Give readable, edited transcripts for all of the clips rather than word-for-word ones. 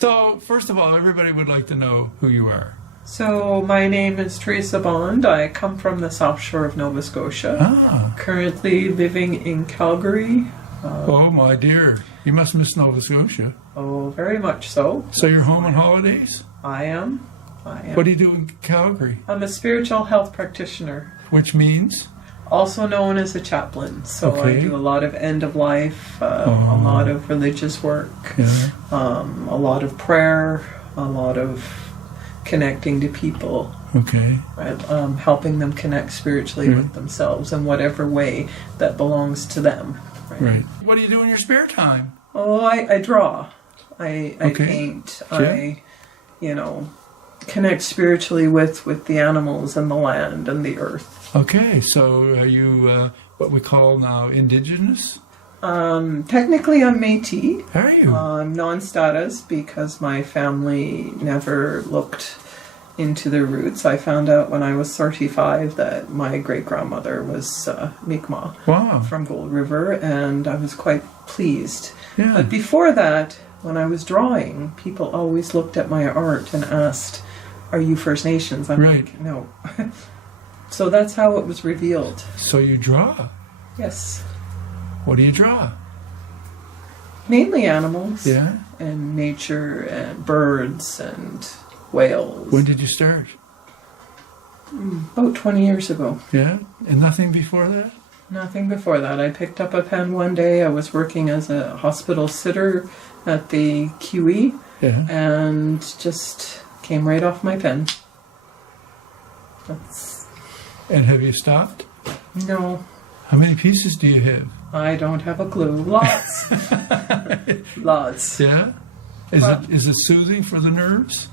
So, first of all, everybody would like to know who you are. So, my name is Teresa Bond. I come from the South Shore of Nova Scotia. Currently living in Calgary. Oh, my dear. You must miss Nova Scotia. Oh, very much so. So you're home on holidays? I am. What do you do in Calgary? I'm a spiritual health practitioner. Which means? Also known as a chaplain. So Okay. I do a lot of end of life, a lot of religious work, a lot of prayer, a lot of connecting to people. Okay. Right? Helping them connect spiritually with themselves in whatever way that belongs to them. Right. What do you do in your spare time? Oh, I draw. I paint. Yeah. I connect spiritually with the animals and the land and the earth. Okay, so are you what we call now indigenous? Technically, I'm Métis. Are you? I'm non-status because my family never looked into their roots. I found out when I was 35 that my great-grandmother was Mi'kmaq from Gold River, and I was quite pleased. Yeah. But before that, when I was drawing, people always looked at my art and asked, "Are you First Nations?" I'm like, no. So that's how it was revealed. So you draw? Yes. What do you draw? Mainly animals. Yeah. And nature and birds and whales. When did you start? About 20 years ago. Yeah? And nothing before that? Nothing before that. I picked up a pen one day. I was working as a hospital sitter at the QE. Yeah. And just came right off my pen. And have you stopped? No. How many pieces do you have? I don't have a clue. Lots. Lots. Yeah? Is it soothing for the nerves?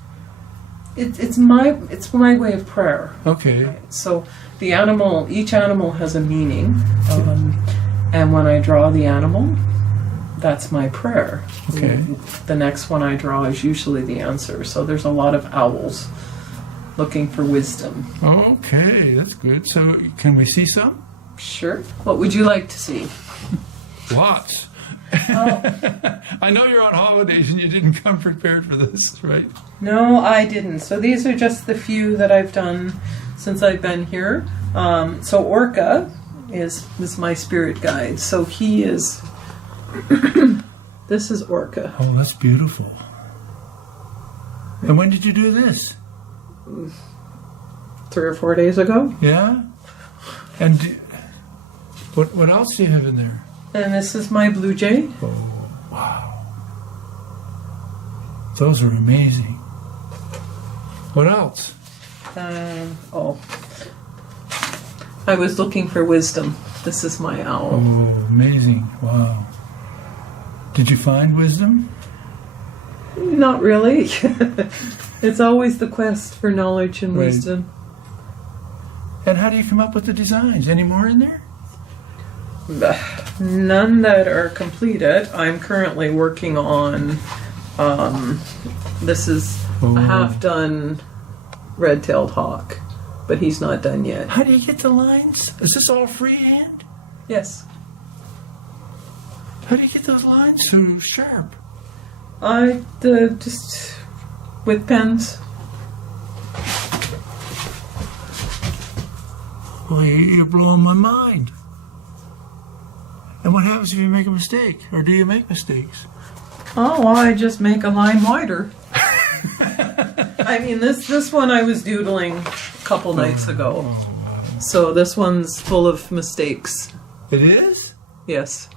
It's my way of prayer. Okay. Right? So each animal has a meaning, and when I draw the animal, that's my prayer. Okay. The next one I draw is usually the answer. So there's a lot of owls looking for wisdom. Okay, that's good. So can we see some? Sure. What would you like to see? Lots. Oh. I know you're on holidays and you didn't come prepared for this, right? No, I didn't. So these are just the few that I've done since I've been here. So Orca is my spirit guide. So he is... This is Orca. Oh, that's beautiful. And when did you do this? 3 or 4 days ago. Yeah? And what else do you have in there? And this is my blue jay. Oh, wow. Those are amazing. What else? I was looking for wisdom. This is my owl. Oh, amazing. Wow. Did you find wisdom? Not really. It's always the quest for knowledge and wisdom. And how do you come up with the designs? Any more in there? None that are completed. I'm currently working on, this is a half-done red-tailed hawk, but he's not done yet. How do you get the lines? Is this all freehand? Yes. How do you get those lines so sharp? I just with pens. Well, you're blowing my mind. And what happens if you make a mistake? Or do you make mistakes? Oh, well, I just make a line wider. I mean, this one I was doodling a couple nights ago. Wow. So this one's full of mistakes. It is? Yes.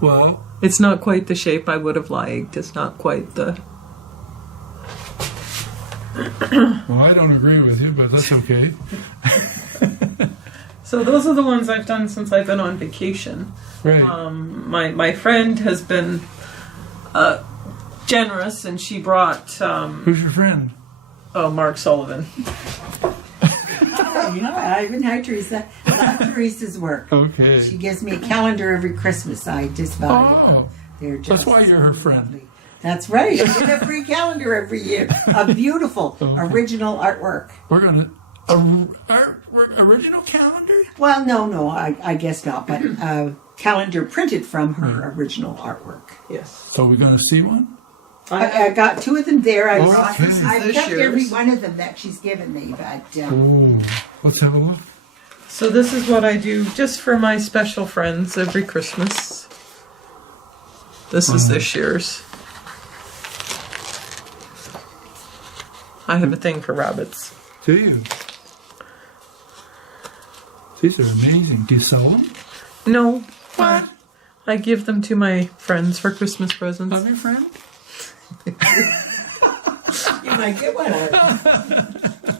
Well... It's not quite the shape I would have liked. It's not quite the... Well, I don't agree with you, but that's okay. So those are the ones I've done since I've been on vacation. Right. My friend has been generous, and she brought... Who's your friend? Oh, Mark Sullivan. Hi, Teresa. I love Teresa's work. Okay. She gives me a calendar every Christmas. I just value them. They're just That's why you're her friend. lovely. That's right. I get a free calendar every year. A beautiful original artwork. We're going to... original calendar? Well, no, I guess not. But calendar printed from her original artwork. Yes. So we're going to see one? I got 2 of them there. I've this kept every year's. one of them that she's given me, but Ooh. Let's have a look. So this is what I do just for my special friends every Christmas. This is this year's. I have a thing for rabbits. Do you? These are amazing. Do you sell them? No. What? I give them to my friends for Christmas presents. I'm your friend? you might get one out of it.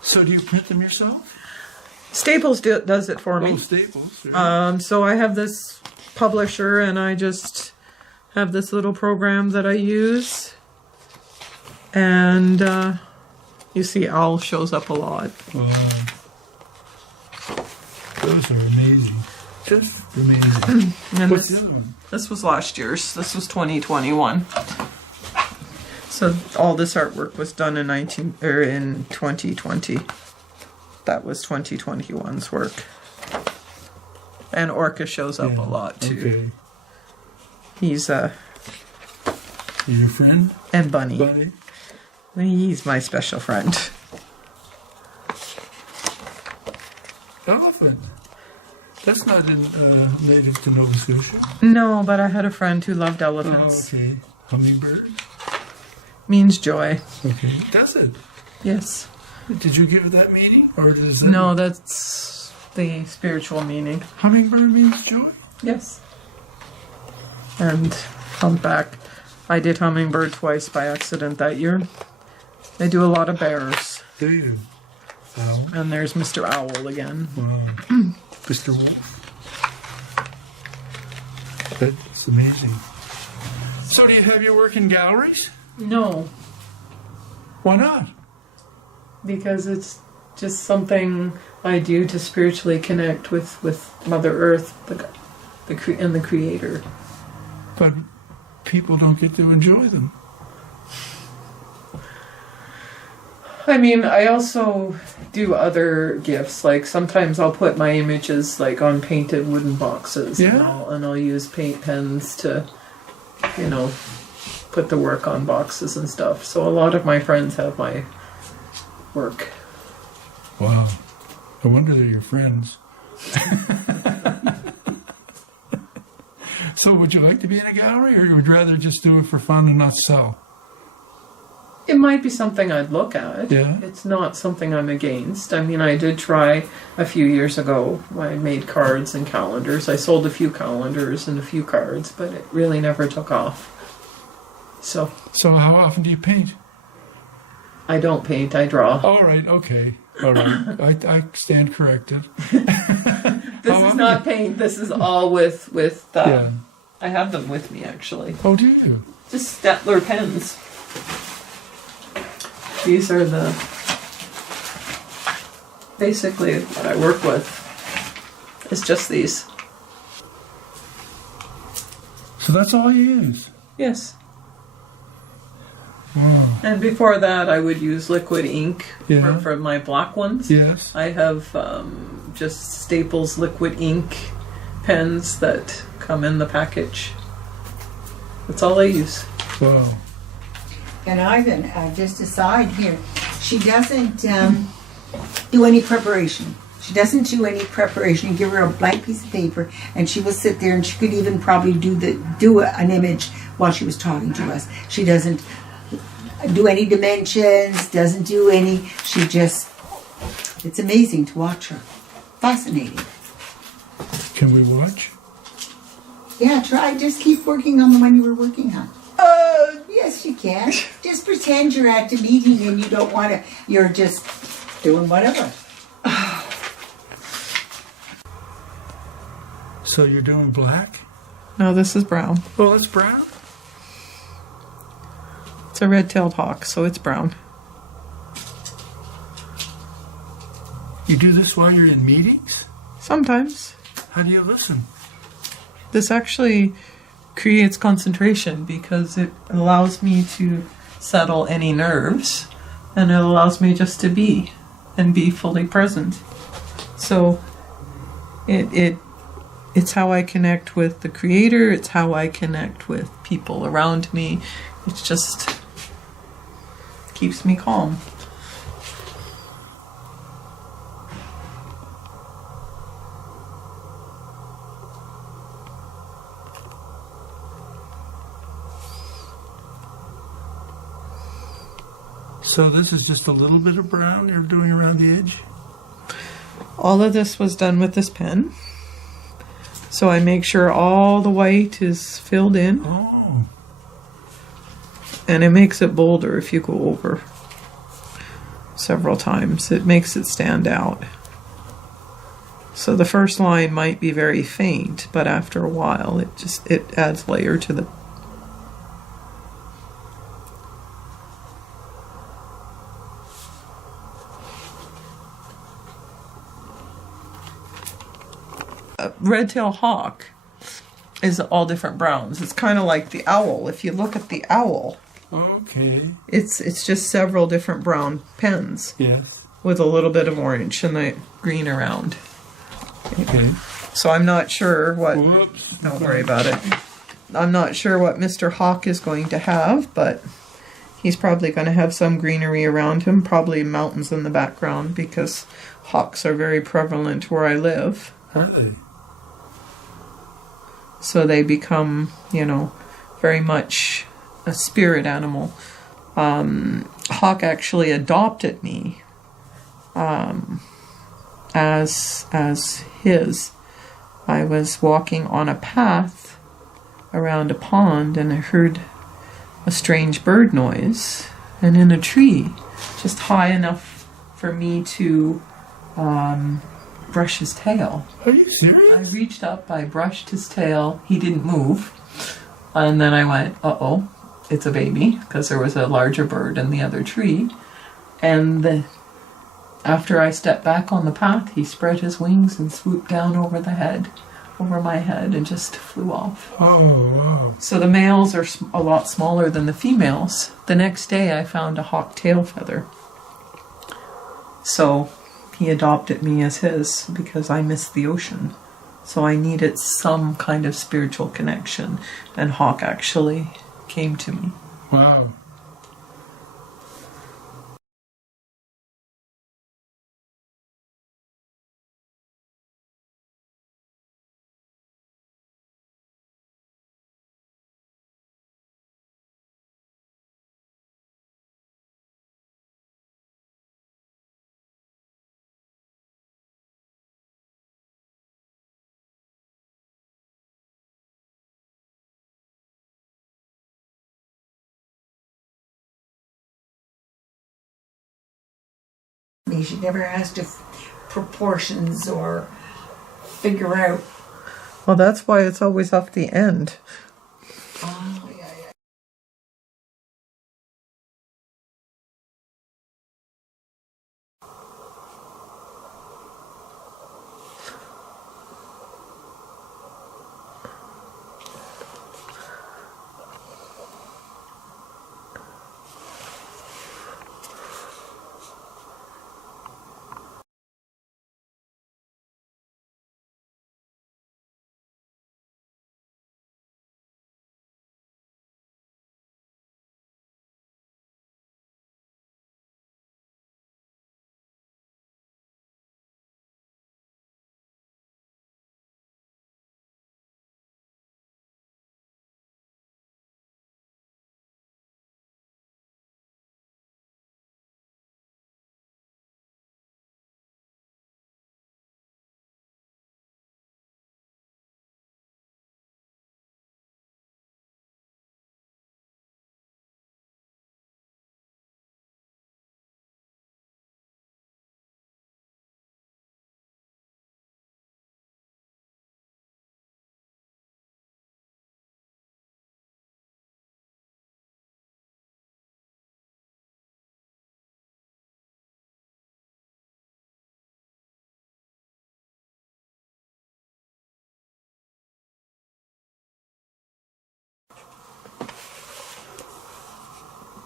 So do you print them yourself? Staples does it for me. Oh, Staples. Right. So I have this publisher, and I just have this little program that I use. And you see Owl shows up a lot. Wow. Those are amazing. Just amazing. And What's the other one? This was last year's. This was 2021. So all this artwork was done in 2020. That was 2021's work. And Orca shows up a lot too. Okay. He's You're your friend? and Bunny. Bunny? He's my special friend. Elephant. That's not native to Nova Scotia. No, but I had a friend who loved Oh, elephants. okay. Hummingbird? Means joy. Okay. Does it? Yes. Did you give it that meaning? Or is that No, that's the spiritual meaning. Hummingbird means joy? Yes. And humpback. I did hummingbird twice by accident that year. They do a lot of bears. Do you? Owl? And there's Mr. Owl again. Wow. Mr. Wolf? That's amazing. So do you have your work in galleries? No, Why not? because it's just something I do to spiritually connect with Mother Earth, and the Creator. But people don't get to enjoy them. I mean, I also do other gifts. Like sometimes I'll put my images like on painted wooden boxes, Yeah. and I'll use paint pens to, put the work on boxes and stuff. So a lot of my friends have my work. Wow. No wonder they're your friends. So would you like to be in a gallery, or would you rather just do it for fun and not sell? It might be something I'd look at. Yeah. It's not something I'm against. I mean, I did try a few years ago. I made cards and calendars. I sold a few calendars and a few cards, but it really never took off. So how often do you paint? I don't paint, I draw. All right, okay. All right. I stand corrected. This is not paint. This is all with Yeah. I have them with me, actually. Oh, do you? Just Stettler pens. These are basically what I work with. It's just these. So that's all you use? Yes. Wow. And before that, I would use liquid ink Yeah. for my black ones. Yes. I have just Staples liquid ink pens that come in the package. That's all I use. Wow. And Ivan, just aside here, she doesn't do any preparation. She doesn't do any preparation. You give her a blank piece of paper, and she will sit there, and she could even probably do an image while she was talking to us. She doesn't do any dimensions, doesn't do any. She just, it's amazing to watch her. Fascinating. Can we watch? Yeah, try. Just keep working on the one you were working on. Yes, you can. Just pretend you're at a meeting and you don't want to. You're just doing whatever. So you're doing black? No, this is brown. Oh, that's brown? It's a red-tailed hawk, so it's brown. You do this while you're in meetings? Sometimes. How do you listen? This actually creates concentration because it allows me to settle any nerves, and it allows me just to be and be fully present. So It's how I connect with the Creator. It's how I connect with people around me. It just keeps me calm. So this is just a little bit of brown you're doing around the edge? All of this was done with this pen. So I make sure all the white is filled in. Oh. And it makes it bolder if you go over several times. It makes it stand out. So the first line might be very faint, but after a while it adds layer to the red-tailed hawk is all different browns. It's kind of like the owl. If you look at the owl, okay, it's just several different brown pens. Yes. With a little bit of orange and the green around. Okay. So I'm not sure what. Whoops. Don't worry about it. I'm not sure what Mr. Hawk is going to have, but he's probably going to have some greenery around him, probably mountains in the background, because hawks are very prevalent where I live. Are they? So they become, very much a spirit animal. Hawk actually adopted me as his. I was walking on a path around a pond and I heard a strange bird noise, and in a tree, just high enough for me to brush his tail. Are you serious? I reached up, I brushed his tail, he didn't move, and then I went, uh-oh, it's a baby, because there was a larger bird in the other tree, and after I stepped back on the path, he spread his wings and swooped down over my head, and just flew off. Oh, wow. So the males are a lot smaller than the females. The next day I found a hawk tail feather. So he adopted me as his because I missed the ocean. So I needed some kind of spiritual connection, and hawk actually came to me. Wow. She never has to proportions or figure out. Well, that's why it's always off the end. Oh, yeah, yeah.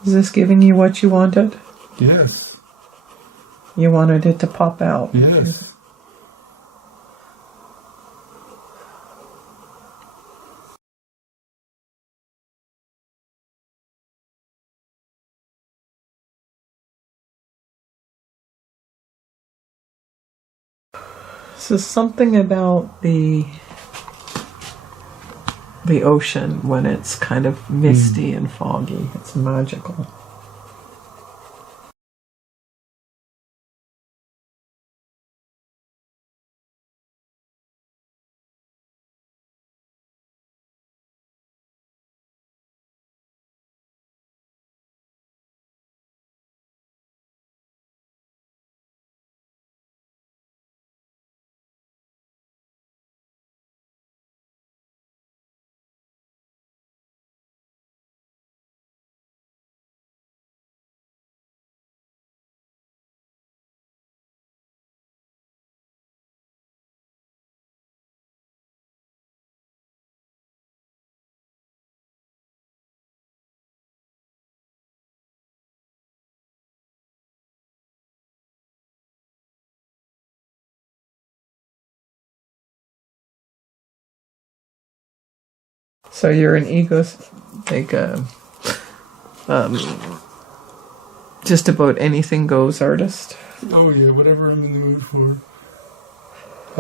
Is this giving you what you wanted? Yes. You wanted it to pop out. Yes. So something about the ocean when it's kind of misty and foggy. It's magical. So you're an just about anything goes artist? Oh yeah, whatever I'm in the mood for.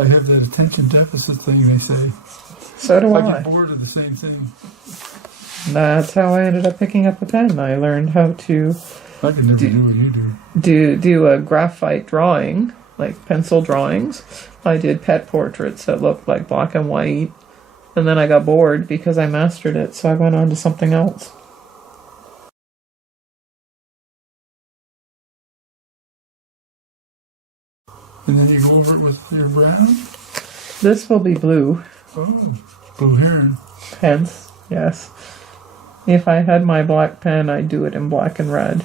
I have that attention deficit thing they say. So do I I. get bored of the same thing. That's how I ended up picking up a pen. I learned how to I can never do what you do. do a graphite drawing, like pencil drawings. I did pet portraits that looked like black and white. And then I got bored because I mastered it, so I went on to something else. And then you go over it with your brown? This will be blue. Oh, blue heron. Hence, yes. If I had my black pen, I'd do it in black and red.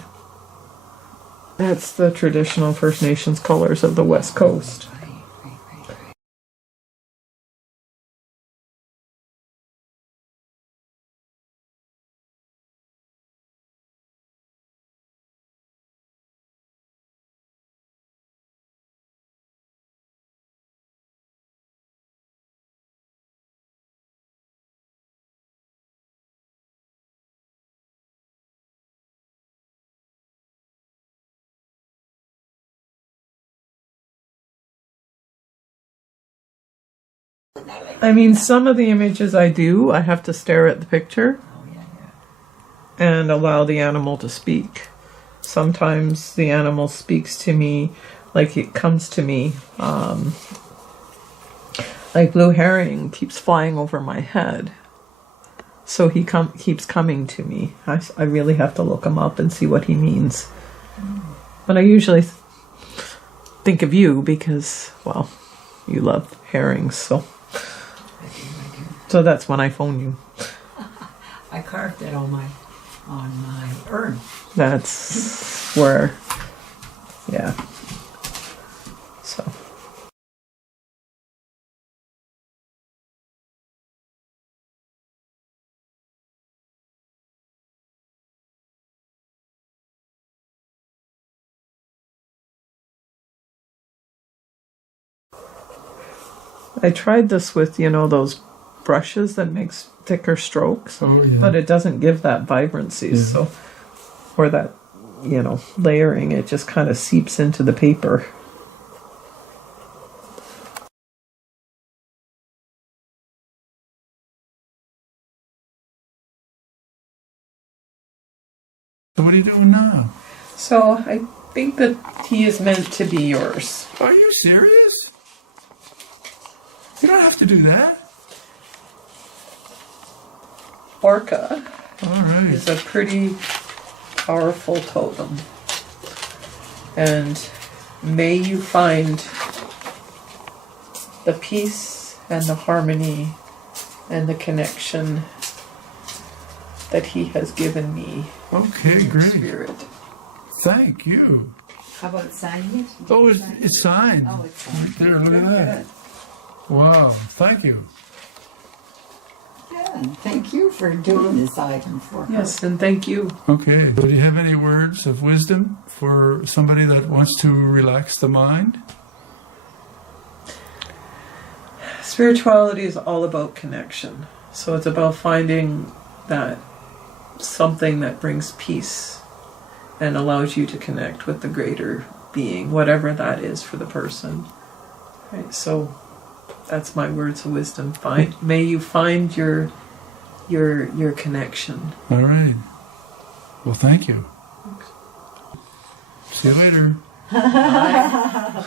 That's the traditional First Nations colors of the West Coast. I mean, some of the images I have to stare at the picture and allow the animal to speak. Sometimes the animal speaks to me, like it comes to me. Like blue herring keeps flying over my head. So he keeps coming to me. I really have to look him up and see what he means. But I usually think of you because, well, you love herrings, so... So that's when I phone you. I carved it on my urn. That's where, yeah. So. I tried this with, those brushes that makes thicker strokes, but it doesn't give that vibrancy. So, or that, layering, it just kind of seeps into the paper. So what are you doing now? So I think that he is meant to be yours. Are you serious? You don't have to do that. Orca All is a pretty powerful totem. And may you find the peace and the harmony and the connection that he has given me. Okay, great. Spirit. Thank you. How about signing it? Oh, it's signed. Oh, it's signed. Right there, look at that. Wow, thank you. Yeah, and thank you for doing this item for her. Yes, and thank you. Okay, so do you have any words of wisdom for somebody that wants to relax the mind? Spirituality is all about connection. So it's about finding that something that brings peace and allows you to connect with the greater being, whatever that is for the person. Right, so that's my words of wisdom. May you find your connection. All right. Well, thank you. See you later. Bye.